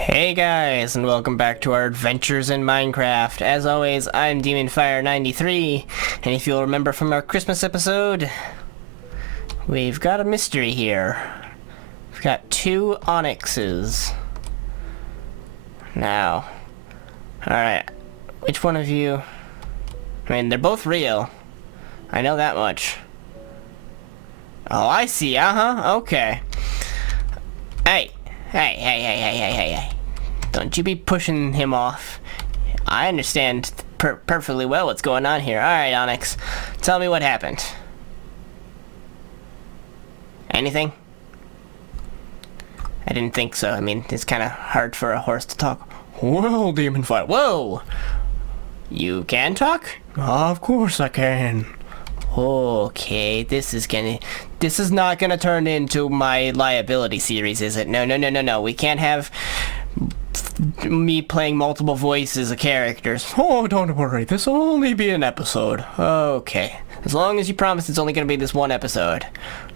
Hey guys, and welcome back to our adventures in Minecraft. As always, I'm DemonFire93, and if you'll remember from our Christmas episode, we've got a mystery here. We've got two Onyxes. Now, alright, which one of you... I mean, they're both real. I know that much. Oh, I see, okay. Hey. Hey. Don't you be pushing him off. I understand perfectly well what's going on here. Alright, Onyx. Tell me what happened. Anything? I didn't think so. I mean, it's kind of hard for a horse to talk. Well, Demon Fire. Whoa! You can talk? Of course I can. Okay, this is not gonna turn into my liability series, is it? No. We can't have me playing multiple voices of characters. Oh, don't worry. This will only be an episode. Okay. As long as you promise it's only gonna be this one episode.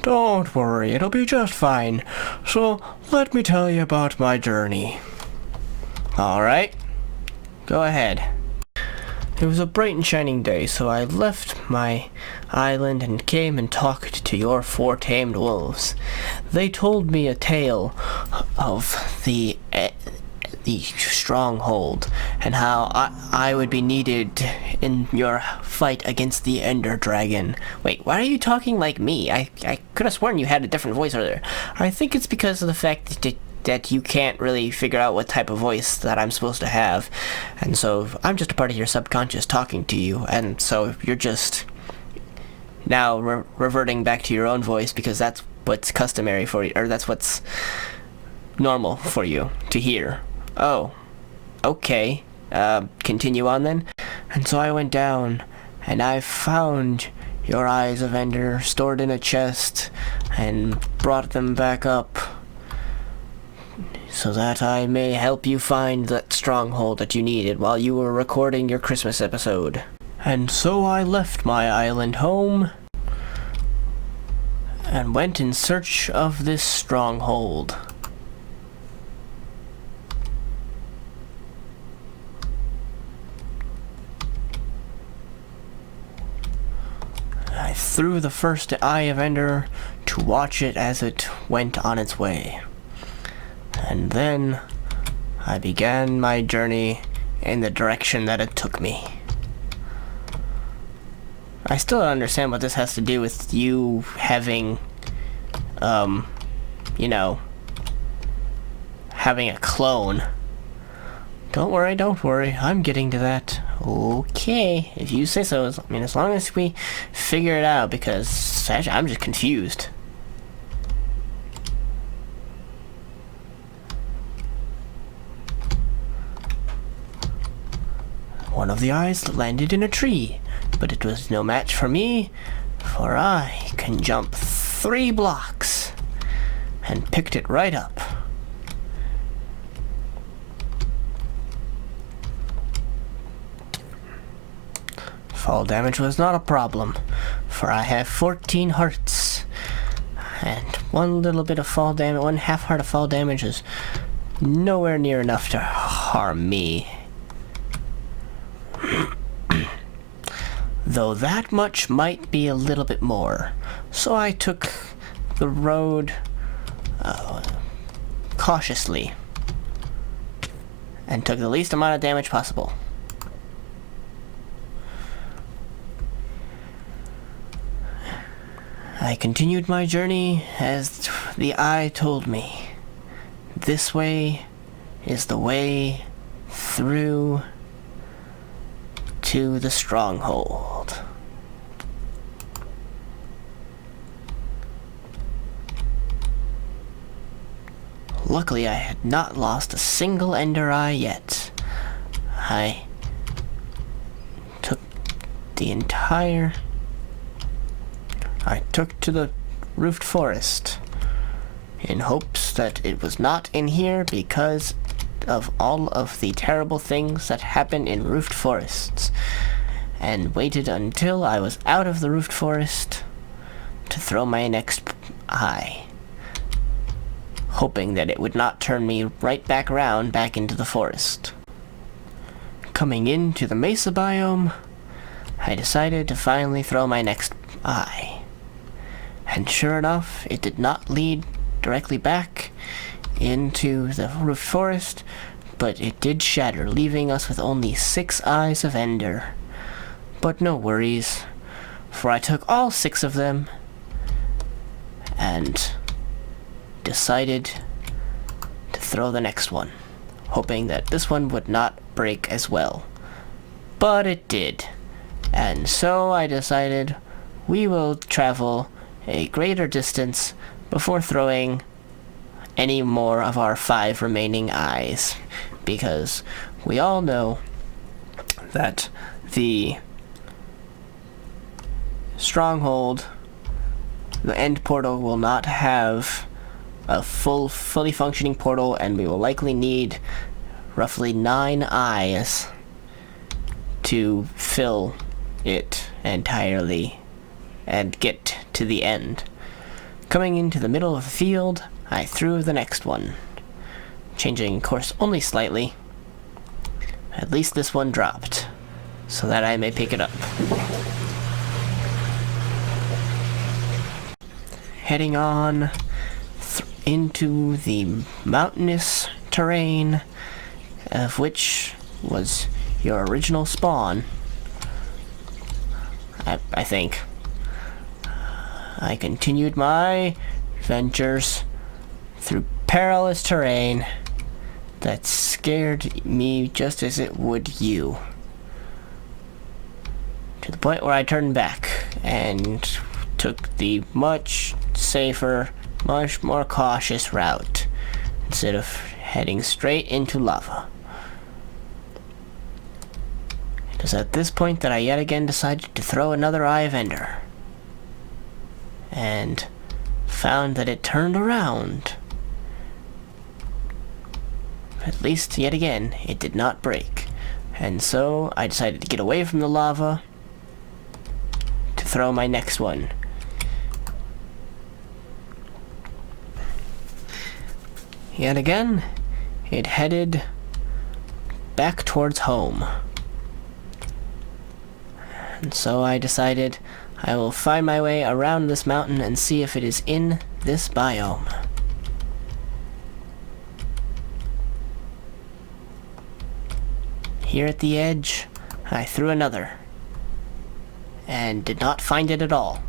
Don't worry, it'll be just fine. So, let me tell you about my journey. Alright. Go ahead. It was a bright and shining day, so I left my island and came and talked to your four tamed wolves. They told me a tale of the stronghold and how I would be needed in your fight against the Ender Dragon. Wait, why are you talking like me? I could have sworn you had a different voice earlier. I think it's because of the fact that you can't really figure out what type of voice that I'm supposed to have, and so I'm just a part of your subconscious talking to you, and so you're just now reverting back to your own voice because that's what's customary for you, or that's what's normal for you to hear. Oh, okay. Continue on then. And so I went down and I found your eyes of Ender stored in a chest and brought them back up so that I may help you find that stronghold that you needed while you were recording your Christmas episode. And so I left my island home and went in search of this stronghold. I threw the first Eye of Ender to watch it as it went on its way. And then I began my journey in the direction that it took me. I still don't understand what this has to do with you having, you know, having a clone. Don't worry, I'm getting to that. Okay, if you say so. I mean, as long as we figure it out, because I'm just confused. One of the eyes landed in a tree, but it was no match for me, for I can jump 3 blocks, and picked it right up. Fall damage was not a problem, for I have 14 hearts, and one little bit of fall damage, 1/2 heart of fall damage is nowhere near enough to harm me. Though that much might be a little bit more, so I took the road cautiously and took the least amount of damage possible. I continued my journey as the eye told me. This way is the way through to the stronghold. Luckily, I had not lost a single Ender Eye yet. I took to the roofed forest in hopes that it was not in here because of all of the terrible things that happen in roofed forests, and waited until I was out of the roofed forest to throw my next eye. hoping that it would not turn me right back around back into the forest. Coming into the mesa biome, I decided to finally throw my next eye. And sure enough, it did not lead directly back into the forest, but it did shatter, leaving us with only 6 eyes of Ender. But no worries, for I took all 6 of them and decided to throw the next one, hoping that this one would not break as well. But it did, and so I decided we will travel a greater distance before throwing any more of our 5 remaining eyes, because we all know that the stronghold, the end portal, will not have a fully functioning portal, and we will likely need roughly 9 eyes to fill it entirely and get to the end. Coming into the middle of the field, I threw the next one, changing course only slightly. At least this one dropped, so that I may pick it up. Heading on into the mountainous terrain, of which was your original spawn, I think. I continued my ventures through perilous terrain that scared me just as it would you. To the point where I turned back and took the much safer, much more cautious route instead of heading straight into lava. It was at this point that I yet again decided to throw another Eye of Ender, and found that it turned around. At least, yet again, it did not break. And so, I decided to get away from the lava to throw my next one. Yet again, it headed back towards home. And so I decided I will find my way around this mountain and see if it is in this biome. Here at the edge, I threw another, and did not find it at all.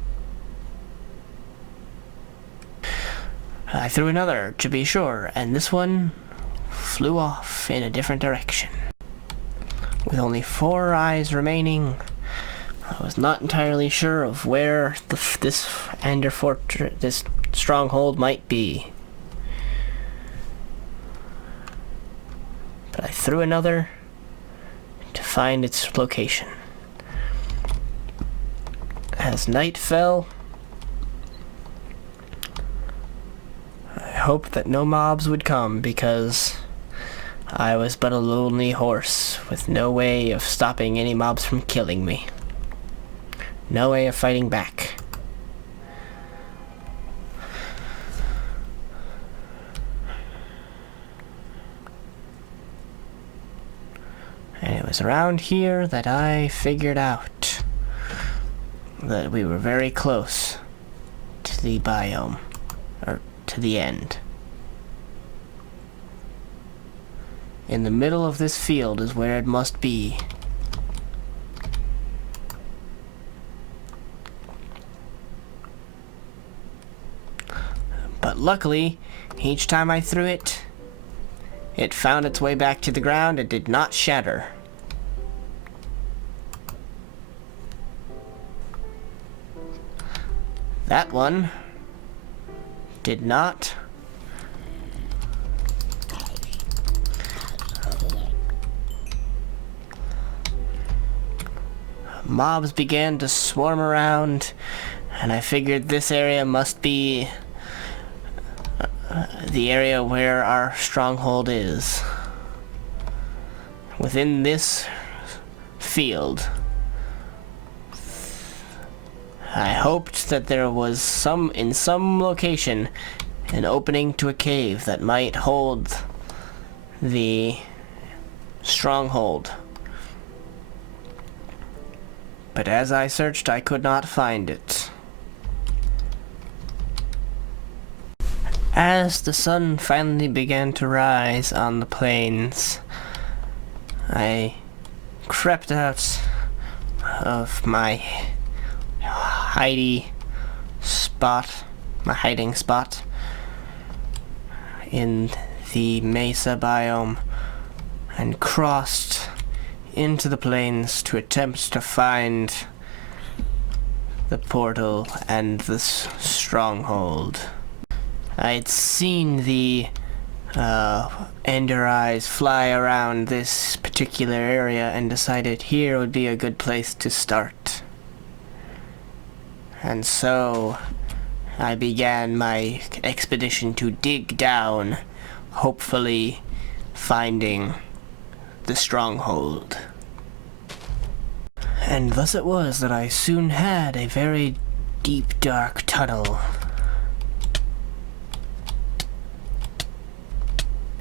I threw another, to be sure, and this one flew off in a different direction. With only 4 eyes remaining, I was not entirely sure of where this Ender Fortress, this stronghold might be. But I threw another to find its location. As night fell, I hoped that no mobs would come, because I was but a lonely horse with no way of stopping any mobs from killing me. No way of fighting back. And it was around here that I figured out that we were very close to the biome, or to the end. In the middle of this field is where it must be. But luckily, each time I threw it, it found its way back to the ground and did not shatter. That one did not. Mobs began to swarm around, and I figured this area must be the area where our stronghold is. Within this field, I hoped that there was in some location an opening to a cave that might hold the stronghold. But as I searched, I could not find it. As the sun finally began to rise on the plains, I crept out of my hiding spot in the mesa biome and crossed into the plains to attempt to find the portal and the stronghold. I had seen the Ender Eyes fly around this particular area and decided here would be a good place to start. And so I began my expedition to dig down, hopefully finding the stronghold. And thus it was that I soon had a very deep, dark tunnel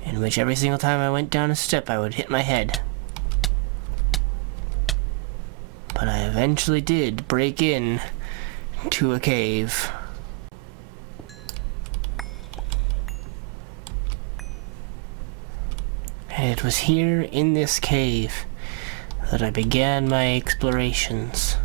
in which every single time I went down a step I would hit my head. But I eventually did break in to a cave. And it was here in this cave that I began my explorations.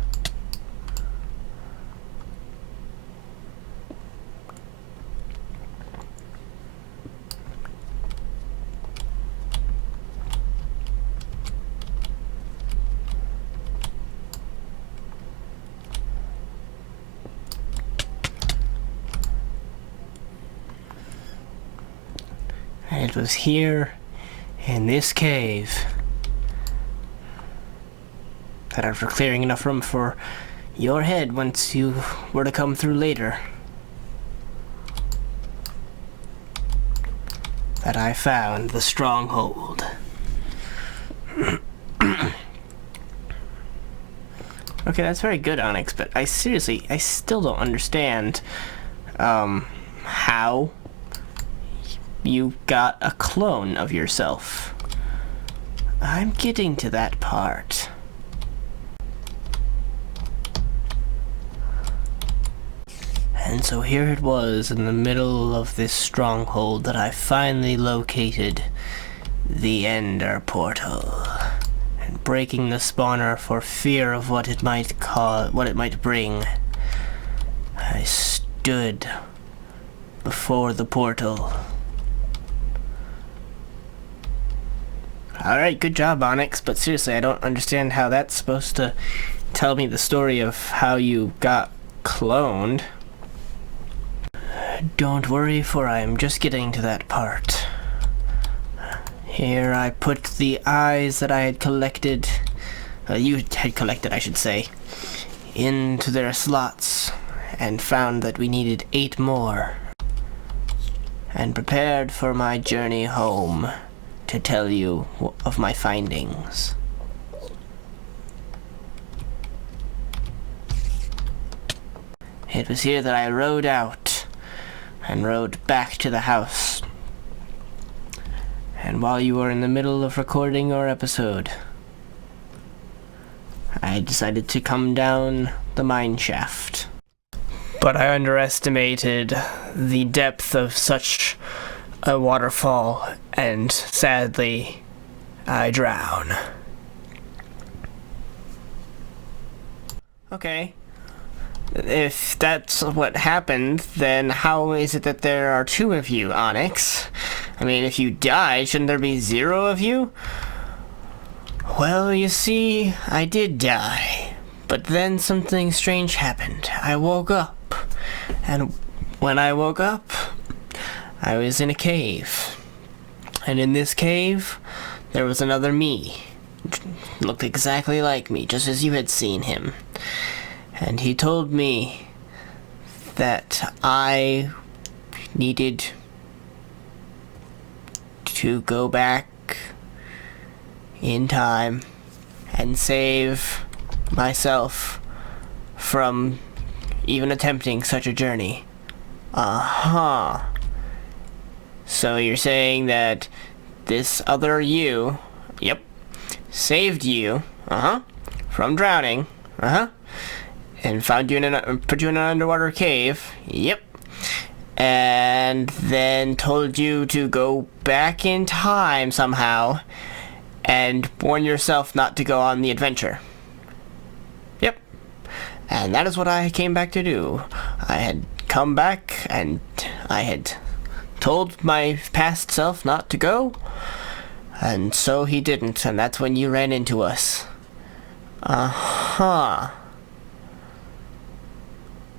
And it was here in this cave that after clearing enough room for your head once you were to come through later, that I found the stronghold. Okay, that's very good, Onyx, but I still don't understand how you got a clone of yourself. I'm getting to that part. And so here it was in the middle of this stronghold that I finally located the Ender Portal. And breaking the spawner for fear of what it might bring, I stood before the portal. Alright, good job, Onyx, but seriously, I don't understand how that's supposed to tell me the story of how you got cloned. Don't worry, for I am just getting to that part. Here I put the eyes that I had collected, you had collected, I should say, into their slots, and found that we needed 8 more, and prepared for my journey home to tell you of my findings. It was here that I rode out and rode back to the house. And while you were in the middle of recording your episode, I decided to come down the mine shaft. But I underestimated the depth of such a waterfall, and sadly, I drown. Okay. If that's what happened, then how is it that there are 2 of you, Onyx? I mean, if you die, shouldn't there be 0 of you? Well, you see, I did die. But then something strange happened. I woke up. And when I woke up, I was in a cave. And in this cave, there was another me. Looked exactly like me, just as you had seen him. And he told me that I needed to go back in time and save myself from even attempting such a journey. Uh-huh. So you're saying that this other you, yep, saved you, from drowning, and found you put you in an underwater cave, yep, and then told you to go back in time somehow and warn yourself not to go on the adventure. Yep. And that is what I came back to do. I had come back and I had told my past self not to go, and so he didn't, and that's when you ran into us.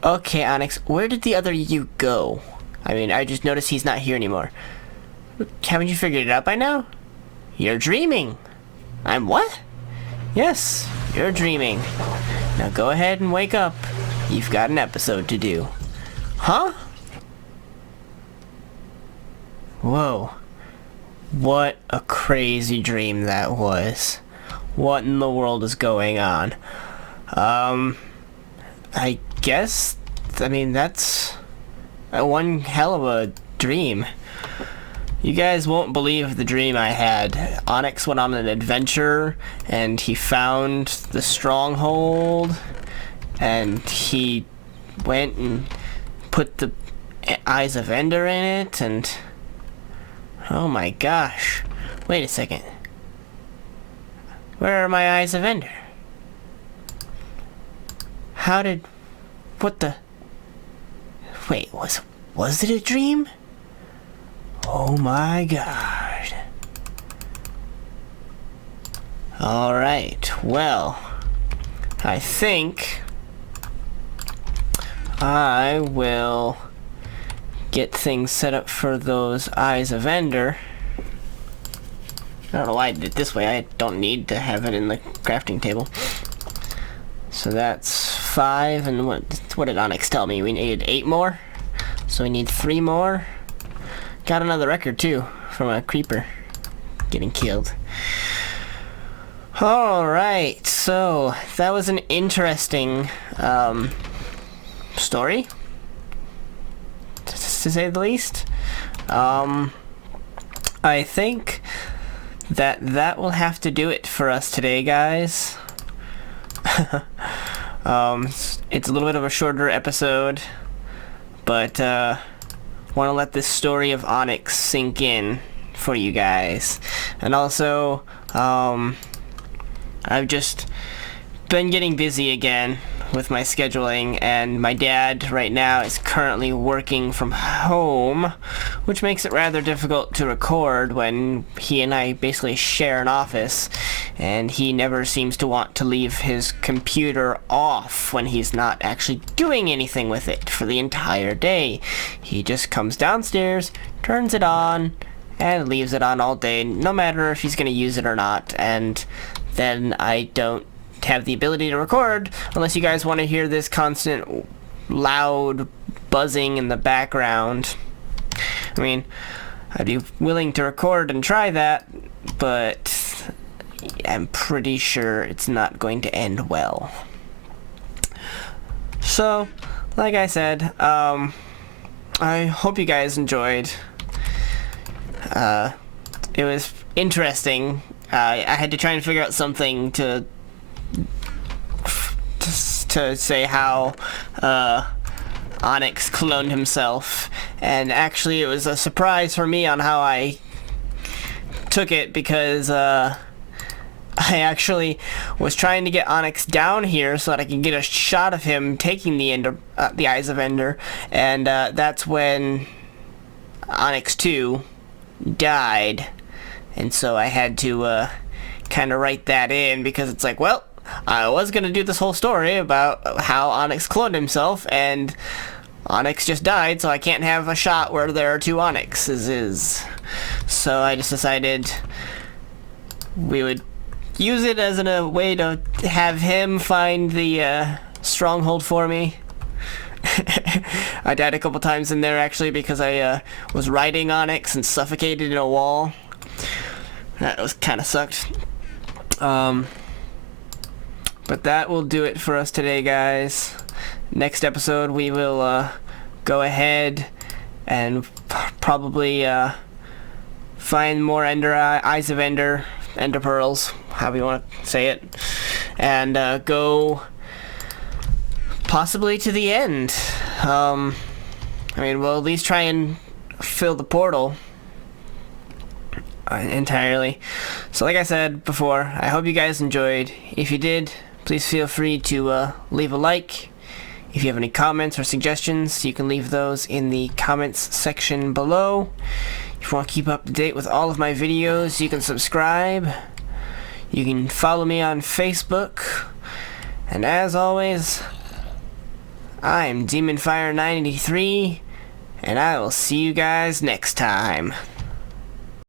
Okay, Onyx, where did the other you go? I mean, I just noticed he's not here anymore. Haven't you figured it out by now? You're dreaming. I'm what? Yes, you're dreaming. Now go ahead and wake up. You've got an episode to do. Huh? Whoa. What a crazy dream that was. What in the world is going on? I guess, I mean, that's one hell of a dream. You guys won't believe the dream I had. Onyx went on an adventure, and he found the stronghold, and he went and put the Eyes of Ender in it, and... oh my gosh. Wait a second. Where are my Eyes of Ender? How did... what the... wait, was it a dream? Oh my god. Alright, well, I think I will get things set up for those Eyes of Ender. I don't know why I did it this way. I don't need to have it in the crafting table. So that's 5, and what did Onyx tell me? We needed 8 more? So we need 3 more. Got another record too, from a creeper getting killed. Alright, so that was an interesting story, to say the least. I think that will have to do it for us today, guys. It's a little bit of a shorter episode, but want to let this story of Onyx sink in for you guys. And also, I've just been getting busy again with my scheduling, and my dad right now is currently working from home, which makes it rather difficult to record when he and I basically share an office, and he never seems to want to leave his computer off when he's not actually doing anything with it for the entire day. He just comes downstairs, turns it on, and leaves it on all day, no matter if he's going to use it or not, and then I don't have the ability to record unless you guys want to hear this constant loud buzzing in the background. I mean, I'd be willing to record and try that, but I'm pretty sure it's not going to end well. So, like I said, I hope you guys enjoyed. It was interesting. I had to try and figure out something to say how Onyx cloned himself, and actually it was a surprise for me on how I took it, because I actually was trying to get Onyx down here so that I could get a shot of him taking the Eyes of Ender, and that's when Onyx 2 died, and so I had to kind of write that in, because it's like, well, I was going to do this whole story about how Onyx cloned himself, and Onyx just died, so I can't have a shot where there are 2 Onyxes. So I just decided we would use it as a way to have him find the stronghold for me. I died a couple times in there, actually, because I was riding Onyx and suffocated in a wall. That was kind of sucked. But that will do it for us today, guys. Next episode, we will go ahead and probably find more Eyes of Ender pearls, however you want to say it, and go possibly to the end. I mean, we'll at least try and fill the portal entirely. So like I said before, I hope you guys enjoyed. If you did, please feel free to leave a like. If you have any comments or suggestions, you can leave those in the comments section below. If you want to keep up to date with all of my videos, you can subscribe. You can follow me on Facebook. And as always, I'm DemonFire983, and I will see you guys next time.